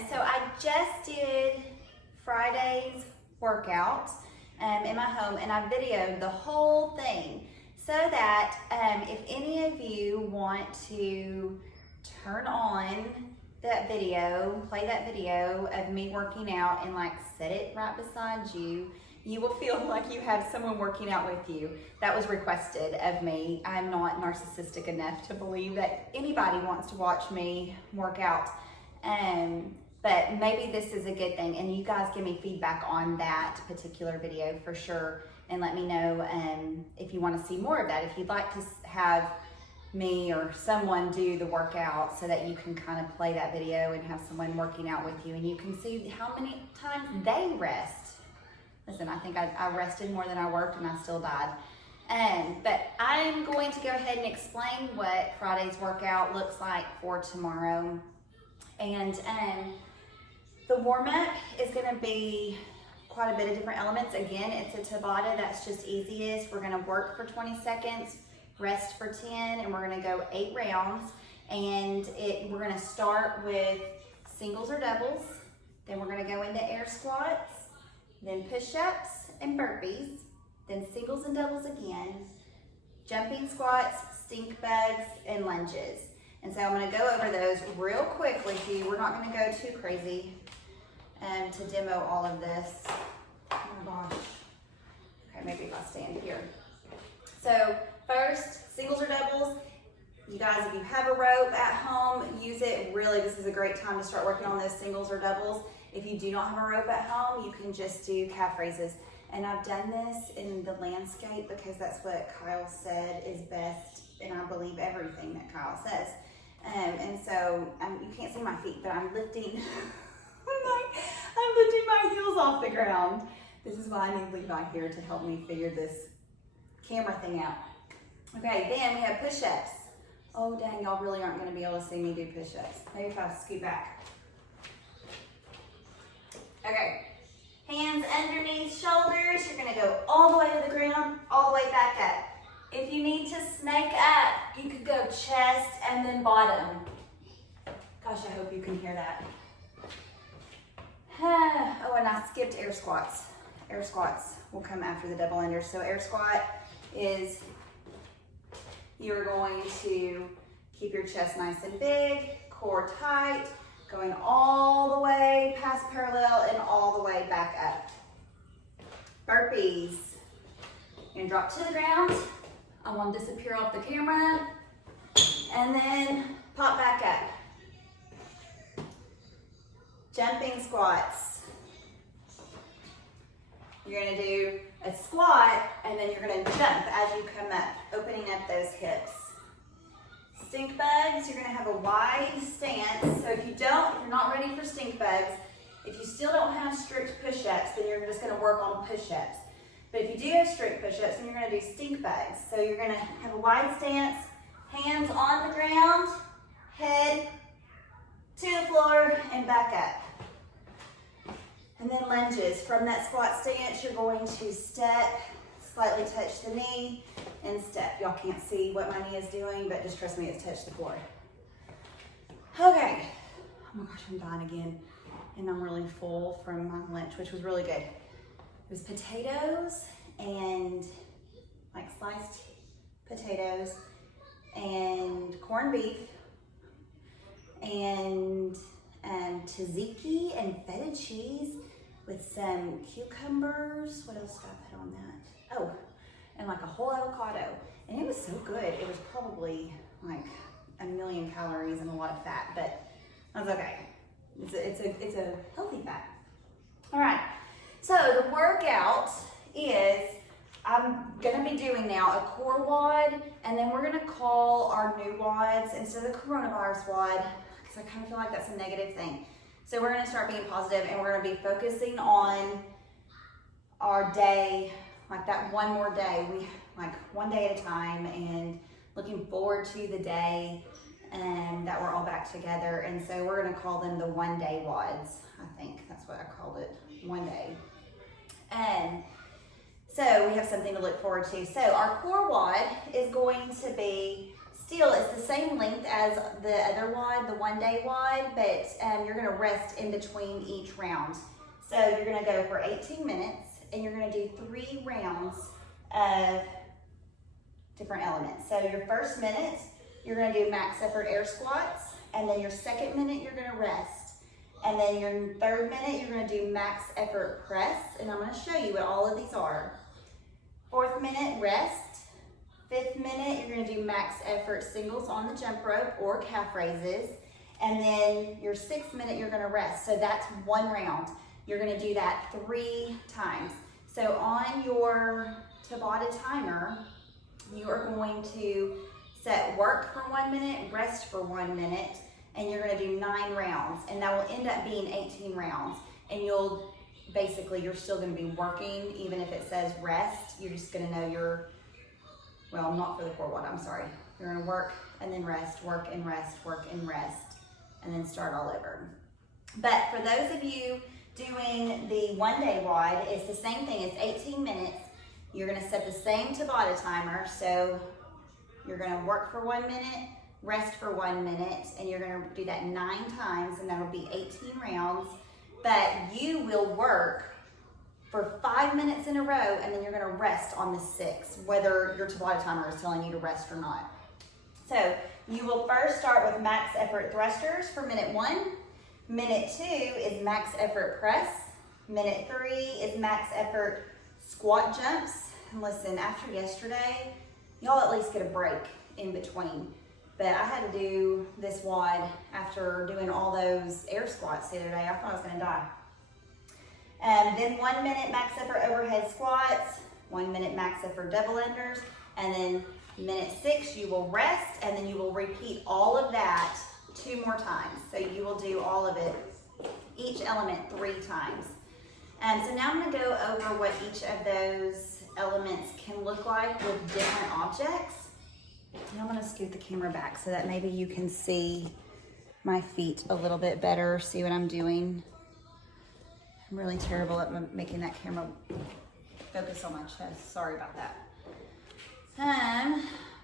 So I just did Friday's workout in my home, and I videoed the whole thing so that if any of you want to turn on that video, play that video of me working out and like set it right beside you, you will feel like you have someone working out with you. That was requested of me. I'm not narcissistic enough to believe that anybody wants to watch me work out. But maybe this is a good thing, and you guys give me feedback on that particular video for sure, and let me know if you want to see more of that, if you'd like to have me or someone do the workout so that you can kind of play that video and have someone working out with you and you can see how many times they rest. Listen, I think I rested more than I worked and I still died. But I'm going to go ahead and explain what Friday's workout looks like for tomorrow. And the warm-up is gonna be quite a bit of different elements. Again, it's a Tabata, that's just easiest. We're gonna work for 20 seconds, rest for 10, and we're gonna go 8 rounds. And we're gonna start with singles or doubles. Then we're gonna go into air squats, then push-ups and burpees, then singles and doubles again, jumping squats, stink bugs, and lunges. And so I'm gonna go over those real quickly for you. We're not gonna go too crazy to demo all of this. Oh my gosh. Okay, maybe if I stand here. So first, singles or doubles. You guys, if you have a rope at home, use it. Really, this is a great time to start working on those singles or doubles. If you do not have a rope at home, you can just do calf raises. And I've done this in the landscape because that's what Kyle said is best, and I believe everything that Kyle says. And so you can't see my feet, but I'm lifting, I'm lifting my heels off the ground. This is why I need Levi here to help me figure this camera thing out. Okay, then we have push-ups. Oh dang, y'all really aren't gonna be able to see me do push-ups. Maybe if I scoot back. Okay, hands underneath shoulders. You're gonna go all the way to the ground, all the way back up. If you need to snake up, you could go chest and then bottom. Gosh, I hope you can hear that. Oh, and I skipped air squats. Air squats will come after the double unders. So air squat is you're going to keep your chest nice and big, core tight, going all the way past parallel and all the way back up. Burpees. You're gonna drop to the ground. I want to disappear off the camera, and then pop back up. Jumping squats. You're gonna do a squat, and then you're gonna jump as you come up, opening up those hips. Stink bugs, you're gonna have a wide stance. So if you're not ready for stink bugs, if you still don't have strict push-ups, then you're just gonna work on push-ups. But if you do have strict push-ups, then you're gonna do stink bugs. So you're gonna have a wide stance, hands on the ground, head to the floor and back up. And then lunges. From that squat stance, you're going to step, slightly touch the knee, and step. Y'all can't see what my knee is doing, but just trust me, it's touched the floor. Okay. Oh my gosh, I'm dying again. And I'm really full from my lunch, which was really good. It was potatoes and like sliced potatoes and corned beef and tzatziki and feta cheese with some cucumbers. What else did I put on that? Oh, and like a whole avocado. And it was so good. It was probably like 1,000,000 calories and a lot of fat, but that's okay. It's a healthy fat. All right. So the workout is, I'm gonna be doing now a core WOD, and then we're gonna call our new WODs instead of the coronavirus WOD, because I kind of feel like that's a negative thing. So we're gonna start being positive, and we're gonna be focusing on our day, like that one more day, like one day at a time, and looking forward to the day that we're all back together. And so we're gonna call them the one-day WODs. I think that's what I called it, one day. And so we have something to look forward to. So our core WOD is going to be Still, it's the same length as the other WOD, the 1 day WOD, but you're gonna rest in between each round. So you're gonna go for 18 minutes and you're gonna do 3 rounds of different elements. So your first minute, you're gonna do max effort air squats, and then your second minute, you're gonna rest. And then your third minute, you're gonna do max effort press, and I'm gonna show you what all of these are. Fourth minute, rest. Fifth minute, you're gonna do max effort singles on the jump rope or calf raises. And then your 6th minute, you're gonna rest. So that's 1 round. You're gonna do that 3 times. So on your Tabata timer, you are going to set work for 1 minute, rest for 1 minute, and you're gonna do 9 rounds. And that will end up being 18 rounds. And you're still gonna be working, even if it says rest. You're just gonna know well, not for the core WOD, I'm sorry. You're gonna work and then rest, work and rest, work and rest, and then start all over. But for those of you doing the 1 day WOD, it's the same thing. It's 18 minutes. You're gonna set the same Tabata timer. So you're gonna work for 1 minute, rest for 1 minute, and you're gonna do that 9 times, and that'll be 18 rounds. But you will work for 5 minutes in a row, and then you're gonna rest on the 6th, whether your Tabata timer is telling you to rest or not. So you will first start with max effort thrusters for minute 1. Minute 2 is max effort press. Minute 3 is max effort squat jumps. And listen, after yesterday, y'all at least get a break in between. But I had to do this WOD after doing all those air squats the other day. I thought I was gonna die. Then 1 minute max effort overhead squats, 1 minute max effort double unders, and then minute 6 you will rest, and then you will repeat all of that 2 more times. So you will do all of it, each element 3 times. So now I'm gonna go over what each of those elements can look like with different objects. And I'm gonna scoot the camera back so that maybe you can see my feet a little bit better, see what I'm doing. I'm really terrible at making that camera focus on my chest. Sorry about that.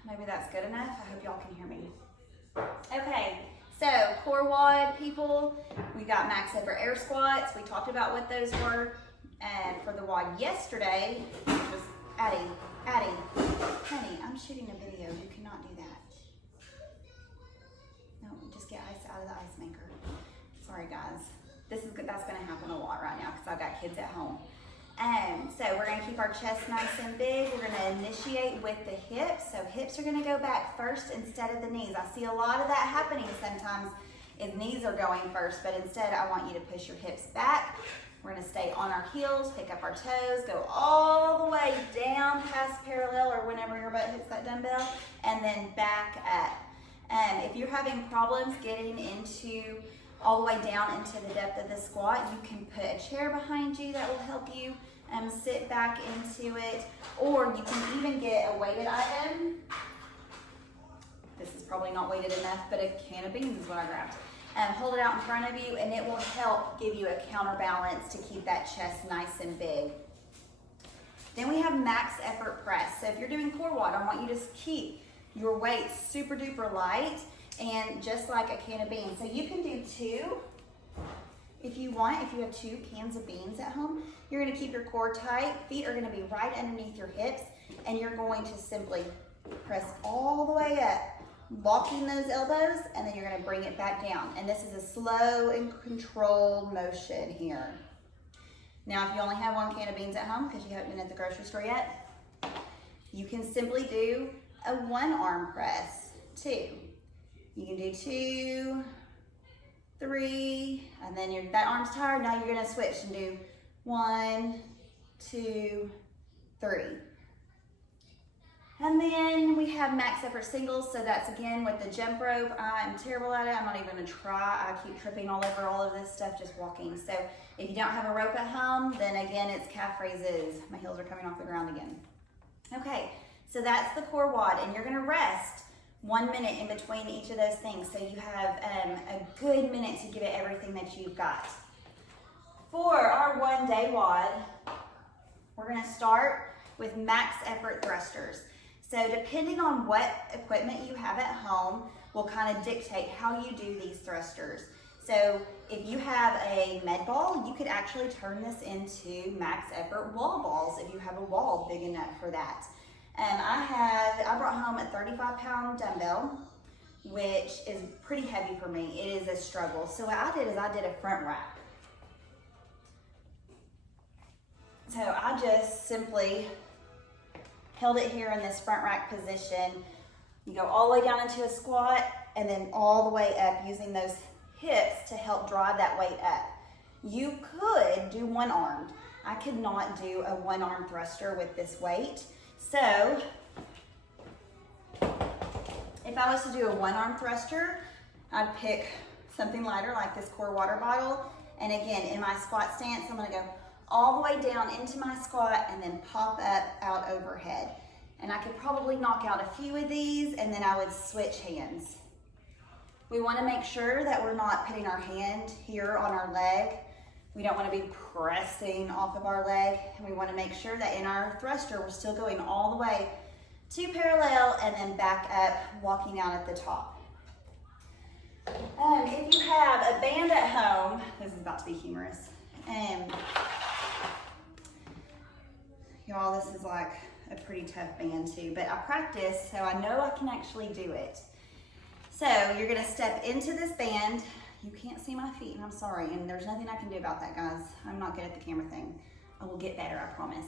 Maybe that's good enough. I hope y'all can hear me. Okay, so core WOD people, we got max effort air squats. We talked about what those were. And for the WOD yesterday, which was Addie, honey, I'm shooting a video. You cannot do that. No, just get ice out of the ice maker. Sorry, guys. That's gonna happen a lot right now because I've got kids at home. So we're gonna keep our chest nice and big. We're gonna initiate with the hips. So hips are gonna go back first instead of the knees. I see a lot of that happening sometimes is knees are going first, but instead I want you to push your hips back. We're gonna stay on our heels, pick up our toes, go all the way down past parallel or whenever your butt hits that dumbbell, and then back up. If you're having problems getting into all the way down into the depth of the squat, you can put a chair behind you that will help you sit back into it, or you can even get a weighted item. This is probably not weighted enough, but a can of beans is what I grabbed. Hold it out in front of you, and it will help give you a counterbalance to keep that chest nice and big. Then we have max effort press. So if you're doing core WOD, I want you to keep your weight super duper light, and just like a can of beans. So you can do 2 if you want. If you have 2 cans of beans at home, you're gonna keep your core tight. Feet are gonna be right underneath your hips, and you're going to simply press all the way up, locking those elbows, and then you're gonna bring it back down. And this is a slow and controlled motion here. Now, if you only have 1 can of beans at home because you haven't been at the grocery store yet, you can simply do a 1 arm press, 2. You can do 2, 3, and then that arm's tired. Now you're gonna switch and do 1, 2, 3. And then we have max effort singles. So that's again with the jump rope. I'm terrible at it. I'm not even gonna try. I keep tripping all over all of this stuff just walking. So if you don't have a rope at home, then again, it's calf raises. My heels are coming off the ground again. Okay, so that's the core WOD, and you're gonna rest 1 minute in between each of those things. So you have a good minute to give it everything that you've got. For our 1 day WOD, we're gonna start with max effort thrusters. So depending on what equipment you have at home will kind of dictate how you do these thrusters. So if you have a med ball, you could actually turn this into max effort wall balls if you have a wall big enough for that. I brought home a 35-pound dumbbell, which is pretty heavy for me. It is a struggle. So what I did is I did a front rack. So I just simply held it here in this front rack position. You go all the way down into a squat and then all the way up using those hips to help drive that weight up. You could do one armed. I could not do a one arm thruster with this weight. So if I was to do a one arm thruster, I'd pick something lighter like this core water bottle. And again, in my squat stance, I'm gonna go all the way down into my squat and then pop up out overhead. And I could probably knock out a few of these and then I would switch hands. We wanna make sure that we're not putting our hand here on our leg. We don't wanna be pressing off of our leg. And we wanna make sure that in our thruster, we're still going all the way to parallel and then back up, walking out at the top. If you have a band at home, this is about to be humorous. Y'all, this is like a pretty tough band too, but I practice so I know I can actually do it. So you're gonna step into this band. You can't see my feet and I'm sorry, and there's nothing I can do about that, guys. I'm not good at the camera thing. I will get better, I promise.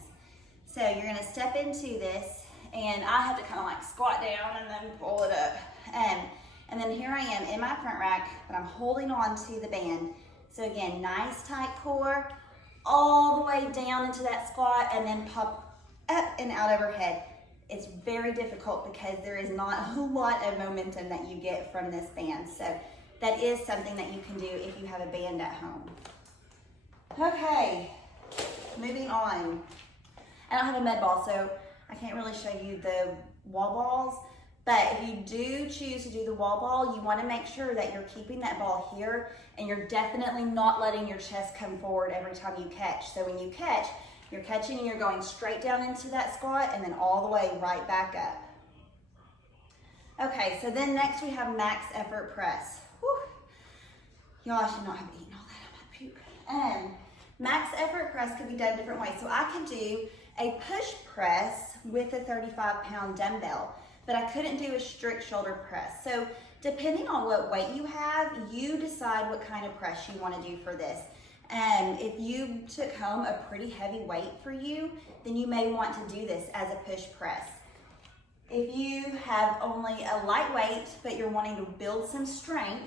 So you're gonna step into this and I have to kind of like squat down and then pull it up. And then here I am in my front rack, but I'm holding on to the band. So again, nice tight core, all the way down into that squat and then pop up and out overhead. It's very difficult because there is not a lot of momentum that you get from this band. So that is something that you can do if you have a band at home. Okay, moving on. I don't have a med ball, so I can't really show you the wall balls, but if you do choose to do the wall ball, you wanna make sure that you're keeping that ball here and you're definitely not letting your chest come forward every time you catch. So when you catch, you're catching and you're going straight down into that squat and then all the way right back up. Okay, so then next we have max effort press. Whew. Y'all, I should not have eaten all that, I might puke. Max effort press could be done different ways. So I could do a push press with a 35-pound dumbbell, but I couldn't do a strict shoulder press. So depending on what weight you have, you decide what kind of press you want to do for this. If you took home a pretty heavy weight for you, then you may want to do this as a push press. If you have only a light weight, but you're wanting to build some strength,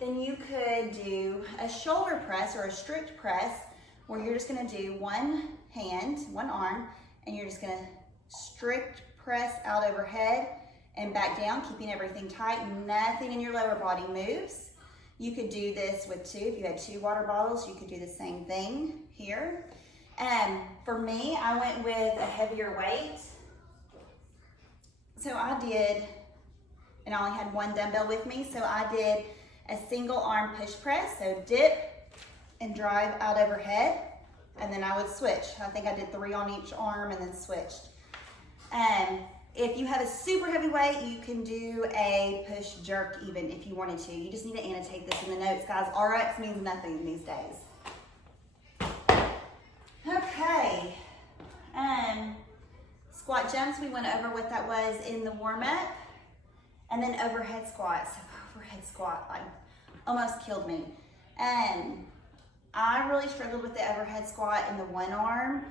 then you could do a shoulder press or a strict press where you're just gonna do one hand, one arm, and you're just gonna strict press out overhead and back down, keeping everything tight. Nothing in your lower body moves. You could do this with two. If you had 2 water bottles, you could do the same thing here. For me, I went with a heavier weight. So I did, and I only had 1 dumbbell with me, so I did a single arm push press. So dip and drive out overhead, and then I would switch. I think I did 3 on each arm and then switched. If you have a super heavy weight, you can do a push jerk even if you wanted to. You just need to annotate this in the notes, guys. RX means nothing these days. Okay. Squat jumps, we went over what that was in the warm-up. And then overhead squats. Overhead squat, like, almost killed me. I really struggled with the overhead squat in the one arm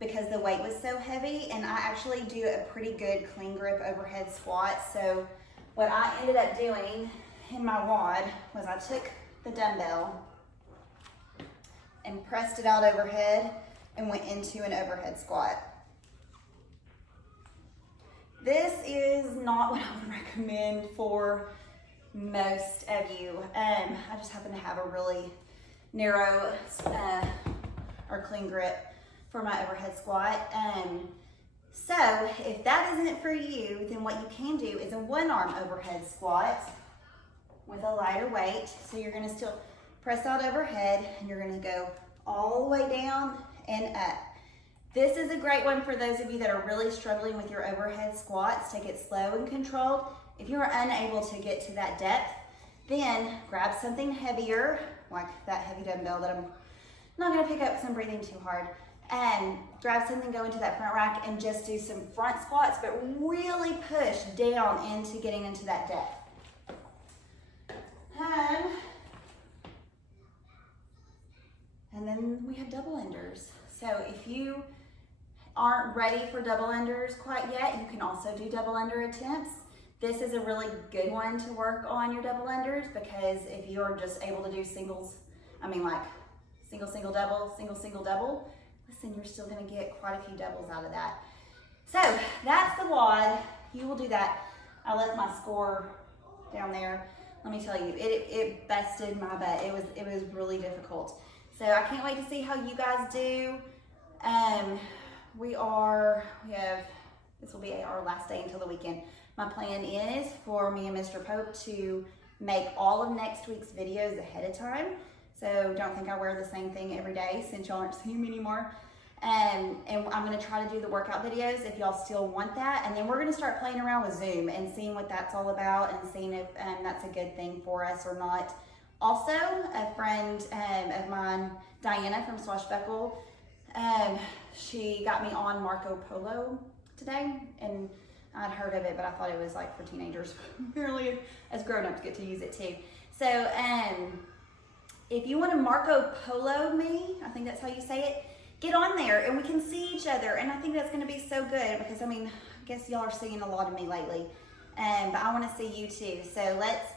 because the weight was so heavy, and I actually do a pretty good clean grip overhead squat. So what I ended up doing in my WOD was I took the dumbbell and pressed it out overhead and went into an overhead squat. This is not what I would recommend for most of you. I just happen to have a really narrow or clean grip for my overhead squat. So if that isn't it for you, then what you can do is a one arm overhead squat with a lighter weight. So you're gonna still press out overhead and you're gonna go all the way down and up. This is a great one for those of you that are really struggling with your overhead squats. Take it slow and controlled. If you're unable to get to that depth, then grab something heavier, like that heavy dumbbell that I'm not gonna pick up because I'm breathing too hard. And grab something, go into that front rack and just do some front squats, but really push down into getting into that depth. And then we have double unders. So if you aren't ready for double unders quite yet, you can also do double under attempts. This is a really good one to work on your double unders, because if you're just able to do singles, like single, double, single, double, listen, you're still gonna get quite a few doubles out of that. So that's the WOD. You will do that. I left my score down there. Let me tell you, it busted my butt. It was really difficult. So I can't wait to see how you guys do. This will be our last day until the weekend. My plan is for me and Mr. Pope to make all of next week's videos ahead of time. So don't think I wear the same thing every day, since y'all aren't seeing me anymore. And I'm gonna try to do the workout videos if y'all still want that. And then we're gonna start playing around with Zoom and seeing what that's all about and seeing if that's a good thing for us or not. Also, a friend of mine, Diana from Swashbuckle, she got me on Marco Polo today, and I'd heard of it, but I thought it was like for teenagers. Apparently, as grown-ups get to use it too. So, if you want to Marco Polo me, I think that's how you say it, get on there and we can see each other. And I think that's going to be so good, because I guess y'all are seeing a lot of me lately, but I want to see you too. So let's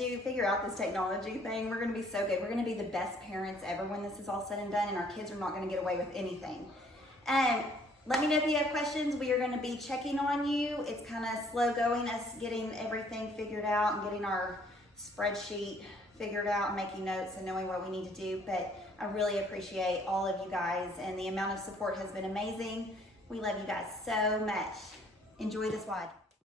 figure out this technology thing. We're going to be so good. We're going to be the best parents ever when this is all said and done, and our kids are not going to get away with anything. Let me know if you have questions. We are going to be checking on you. It's kind of slow going, us getting everything figured out and getting our spreadsheet figured out and making notes and knowing what we need to do. But I really appreciate all of you guys, and the amount of support has been amazing. We love you guys so much. Enjoy this WOD.